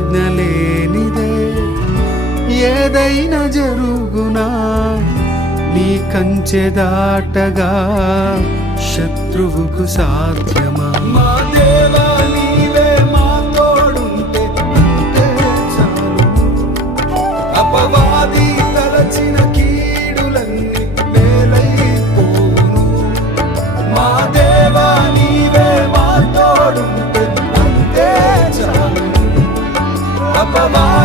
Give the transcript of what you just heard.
ఆజ్ఞ లేనిదే ఏదైనా జరుగునా, నీ కంచె దాటగా శత్రువుకు సాధ్యమా? మా దేవా నీవే మా తోడుంటే అంతే చాలు. అపవాది తలచిన కీడులన్నీ మేలైపోను. మా దేవా నీవే మా తోడుంటే అంతే చాలు. అపవాది